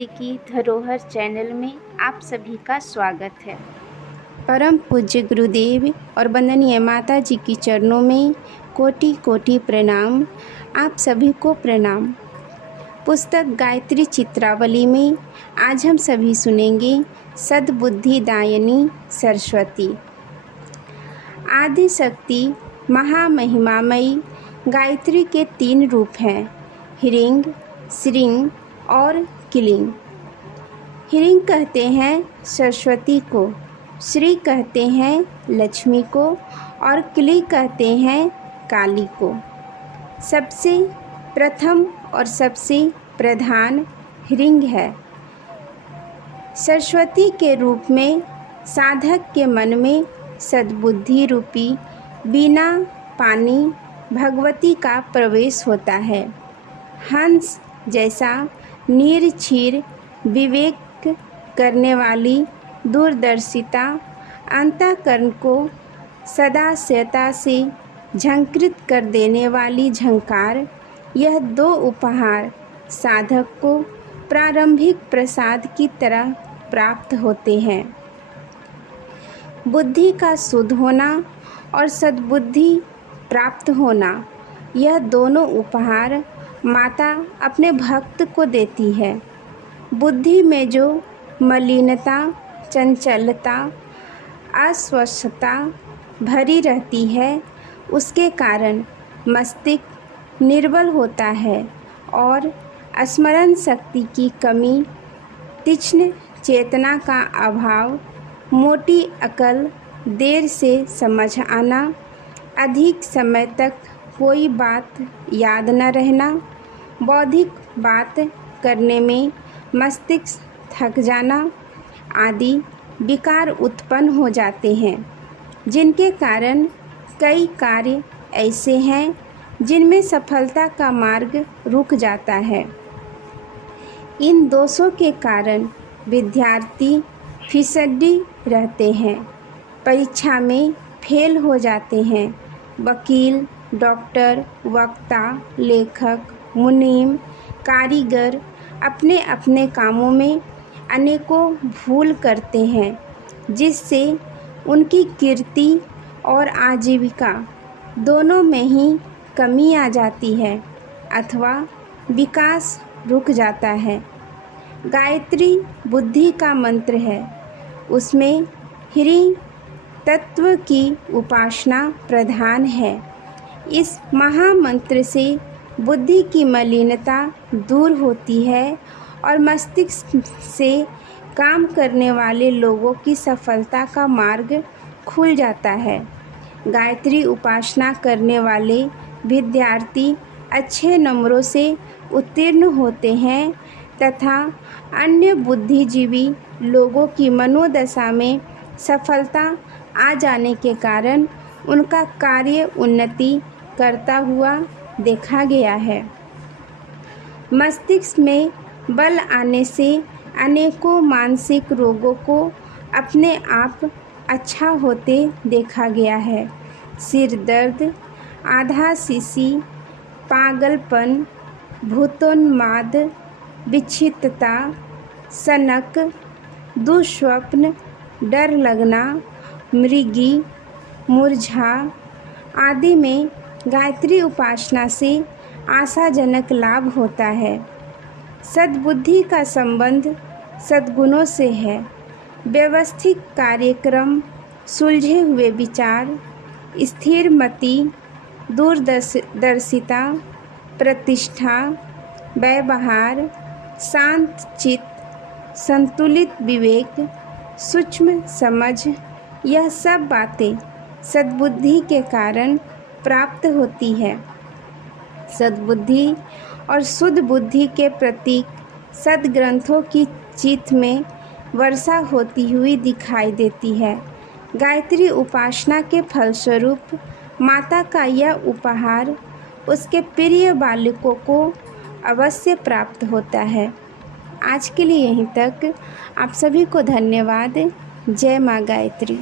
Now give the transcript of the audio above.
की धरोहर चैनल में आप सभी का स्वागत है। परम पूज्य गुरुदेव और वंदनीय माता जी की चरणों में कोटि कोटि प्रणाम। आप सभी को प्रणाम। पुस्तक गायत्री चित्रावली में आज हम सभी सुनेंगे सद्बुद्धिदायिनी सरस्वती। आदि शक्ति महामहिमामयी गायत्री के 3 रूप हैं, ह्रीं, श्रीं और क्लीं। ह्रीं कहते हैं सरस्वती को, श्री कहते हैं लक्ष्मी को और क्लीं कहते हैं काली को। सबसे प्रथम और सबसे प्रधान ह्रीं है। सरस्वती के रूप में साधक के मन में सद्बुद्धि रूपी बिना पानी भगवती का प्रवेश होता है। हंस जैसा निर्क्षीर विवेक करने वाली दूरदर्शिता अंतःकरण को सदास्यता से झंकृत कर देने वाली झंकार, यह 2 उपहार साधक को प्रारंभिक प्रसाद की तरह प्राप्त होते हैं। बुद्धि का शुद्ध होना और सद्बुद्धि प्राप्त होना, यह दोनों उपहार माता अपने भक्त को देती है। बुद्धि में जो मलिनता, चंचलता, अस्वस्थता भरी रहती है, उसके कारण मस्तिष्क निर्बल होता है और स्मरण शक्ति की कमी, तीक्ष्ण चेतना का अभाव, मोटी अकल, देर से समझ आना, अधिक समय तक कोई बात याद न रहना, बौद्धिक बात करने में मस्तिष्क थक जाना आदि विकार उत्पन्न हो जाते हैं, जिनके कारण कई कार्य ऐसे हैं जिनमें सफलता का मार्ग रुक जाता है। इन दोषों के कारण विद्यार्थी फिसड्डी रहते हैं, परीक्षा में फेल हो जाते हैं। वकील, डॉक्टर, वक्ता, लेखक, मुनीम, कारीगर अपने अपने कामों में अनेकों भूल करते हैं, जिससे उनकी कीर्ति और आजीविका दोनों में ही कमी आ जाती है अथवा विकास रुक जाता है। गायत्री बुद्धि का मंत्र है, उसमें ह्रीं तत्व की उपासना प्रधान है। इस महामंत्र से बुद्धि की मलिनता दूर होती है और मस्तिष्क से काम करने वाले लोगों की सफलता का मार्ग खुल जाता है। गायत्री उपासना करने वाले विद्यार्थी अच्छे नंबरों से उत्तीर्ण होते हैं तथा अन्य बुद्धिजीवी लोगों की मनोदशा में सफलता आ जाने के कारण उनका कार्य उन्नति करता हुआ देखा गया है। मस्तिष्क में बल आने से अनेकों मानसिक रोगों को अपने आप अच्छा होते देखा गया है। सिर दर्द, आधा शीशी, पागलपन, भूतोन्माद, विक्षिप्तता, सनक, दुःस्वप्न, डर लगना, मृगी, मूर्छा आदि में गायत्री उपासना से आशाजनक लाभ होता है। सद्बुद्धि का संबंध सद्गुणों से है। व्यवस्थित कार्यक्रम, सुलझे हुए विचार, स्थिर मति, दूरदर्शिता, प्रतिष्ठा, व्यवहार, शांत चित्त, संतुलित विवेक, सूक्ष्म समझ, यह सब बातें सद्बुद्धि के कारण प्राप्त होती है। सद्बुद्धि और शुद्ध बुद्धि के प्रतीक सद्ग्रंथों की चित्त में वर्षा होती हुई दिखाई देती है। गायत्री उपासना के फलस्वरूप माता का यह उपहार उसके प्रिय बालकों को अवश्य प्राप्त होता है। आज के लिए यहीं तक। आप सभी को धन्यवाद। जय माँ गायत्री।